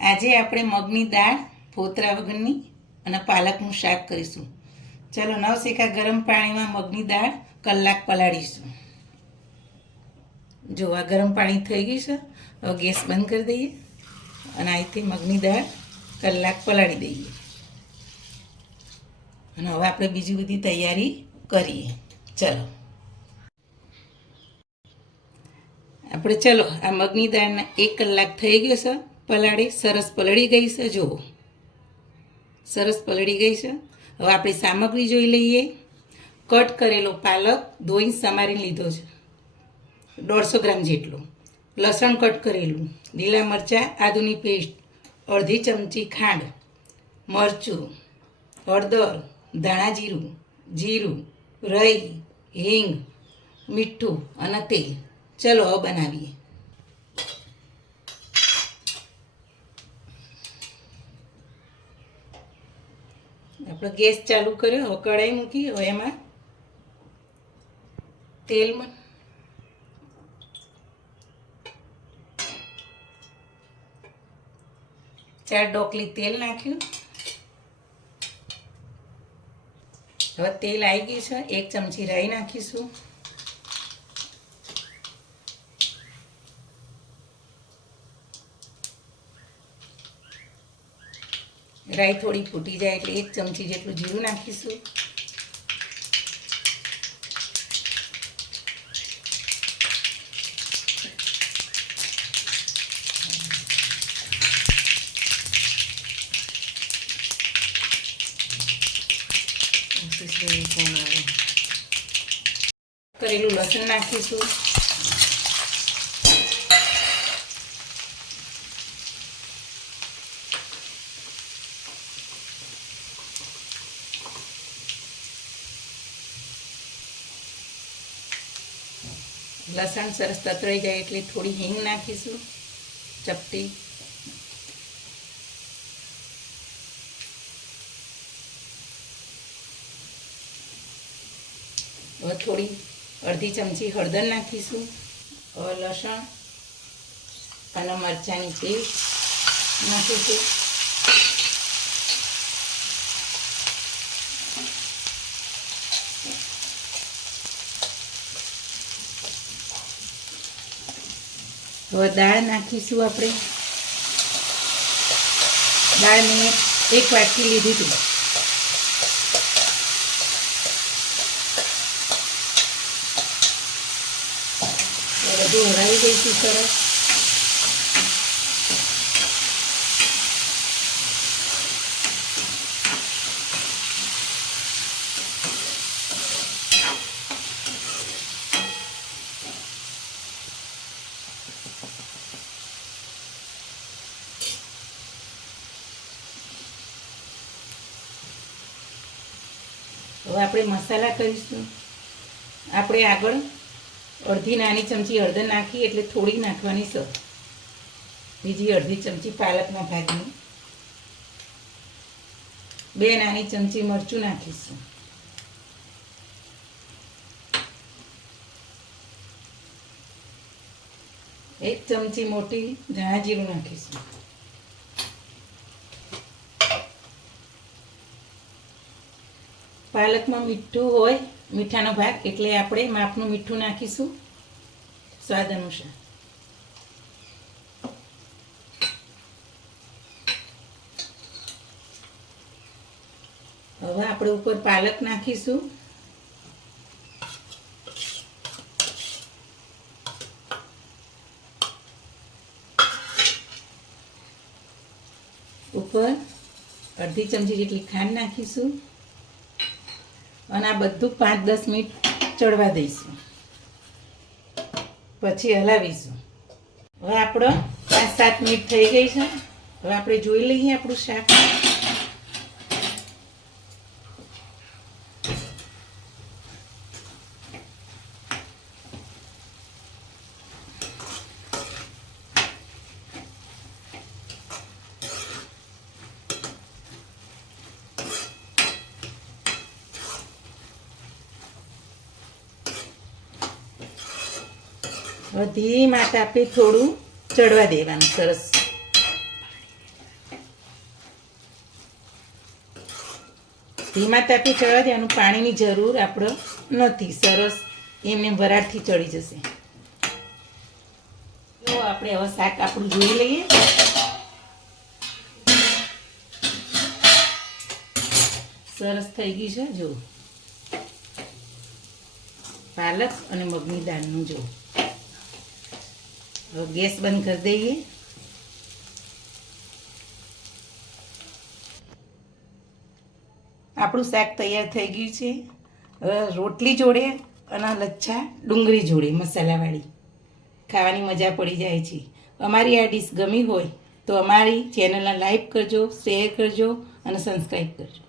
આજે આપણે મગની દાળ ફોતરા વગરની અને પાલકનું શાક કરીશું. ચાલો નવશેકા ગરમ પાણીમાં મગની દાળ કલાક પલાળીશું. જો આ ગરમ પાણી થઈ ગયું છે, હવે ગેસ બંધ કરી દઈએ અને અહીંથી મગની દાળ કલાક પલાળી દઈએ. અને હવે આપણે બીજી બધી તૈયારી કરીએ. ચલો. આપણે ચલો, આ મગની દાળને એક કલાક થઈ ગયો છે. પલાળી, સરસ પલળી ગઈ છે, જુઓ. સરસ પલળી ગઈ છે. હવે આપણે સામગ્રી જોઈ લઈએ. કટ કરેલો પાલક ધોઈ સમારી લીધો છે. દોઢસો ગ્રામ જેટલો. લસણ કટ કરેલું. લીલા મરચાં, આદુની પેસ્ટ, અડધી ચમચી ખાંડ, મરચું, હળદર, ધાણા જીરું જીરું, રઈ, હિંગ, મીઠું અને તેલ. ચલો બનાવીએ. આપણે ગેસ ચાલુ કર્યો, હવે કઢાઈ મૂકી, હવે એમાં તેલ ચાર ડોકલી તેલ નાખ્યું. હવે તેલ આવી ગયું છે, એક ચમચી રાઈ નાખીશું. રાઈ થોડી ફૂટી જાય એટલે એક ચમચી જેટલું જીરું નાખીશું. કરેલું લસણ નાખીશું. લસણ સરસ તતરાઈ જાય એટલે થોડી હિંગ નાખીશું, ચપટી. હવે થોડી અડધી ચમચી હળદર નાખીશું લસણ અને મરચાંની પેસ્ટ નાખીશું. હવે દાળ નાખીશું આપણે. દાળ મેં એક વાટકી લીધી હતી. બધું હરાવી દઈશું સરસ. હવે આપણે મસાલા કરીશું. આપણે આગળ અડધી નાની ચમચી હળદર નાખી એટલે થોડી નાખવાની છે બીજી અડધી ચમચી પાલકના ભાગની બે નાની ચમચી મરચું નાખીશું. એક ચમચી મોટી ધાણા જીરું નાખીશું. પાલકમાં મીઠું હોય, મીઠાનો ભાગ, એટલે આપણે માપનું મીઠું નાખીશું સ્વાદ અનુસાર. હવે આપણે ઉપર પાલક નાખીશું. ઉપર અડધી ચમચી જેટલી ખાંડ નાખીશું. અને આ બધું પાંચ દસ મિનિટ ચડવા દઈશું. પછી હલાવીશું. હવે આપણો પાંચ સાત મિનિટ થઈ ગઈ છે. હવે આપણે જોઈ લઈએ આપણું શાક. ધીમ આંચ થોડું ચડવા દેવાનું, સરસ. ધીમા તાપી ચડવા દેવાનું, પાણીની જરૂર આપણે નથી, સરસ. એમને વરાળથી ચડી જશે. જો આપણે હવે શાક આપણું જોઈ લઈએ. સરસ થઈ ગયું છે, જો. પાલક અને મગની દાળનું જો. ગેસ બંધ કરી દઈએ આપણું શાક તૈયાર થઈ ગયું છે. રોટલી જોડે અને લચ્છા ડુંગળી જોડે, મસાલાવાળી. ખાવાની મજા પડી જાય છે. અમારી આ ડીશ ગમી હોય તો અમારી ચેનલને લાઈક કરજો, શેર કરજો અને સબસ્ક્રાઈબ કરજો.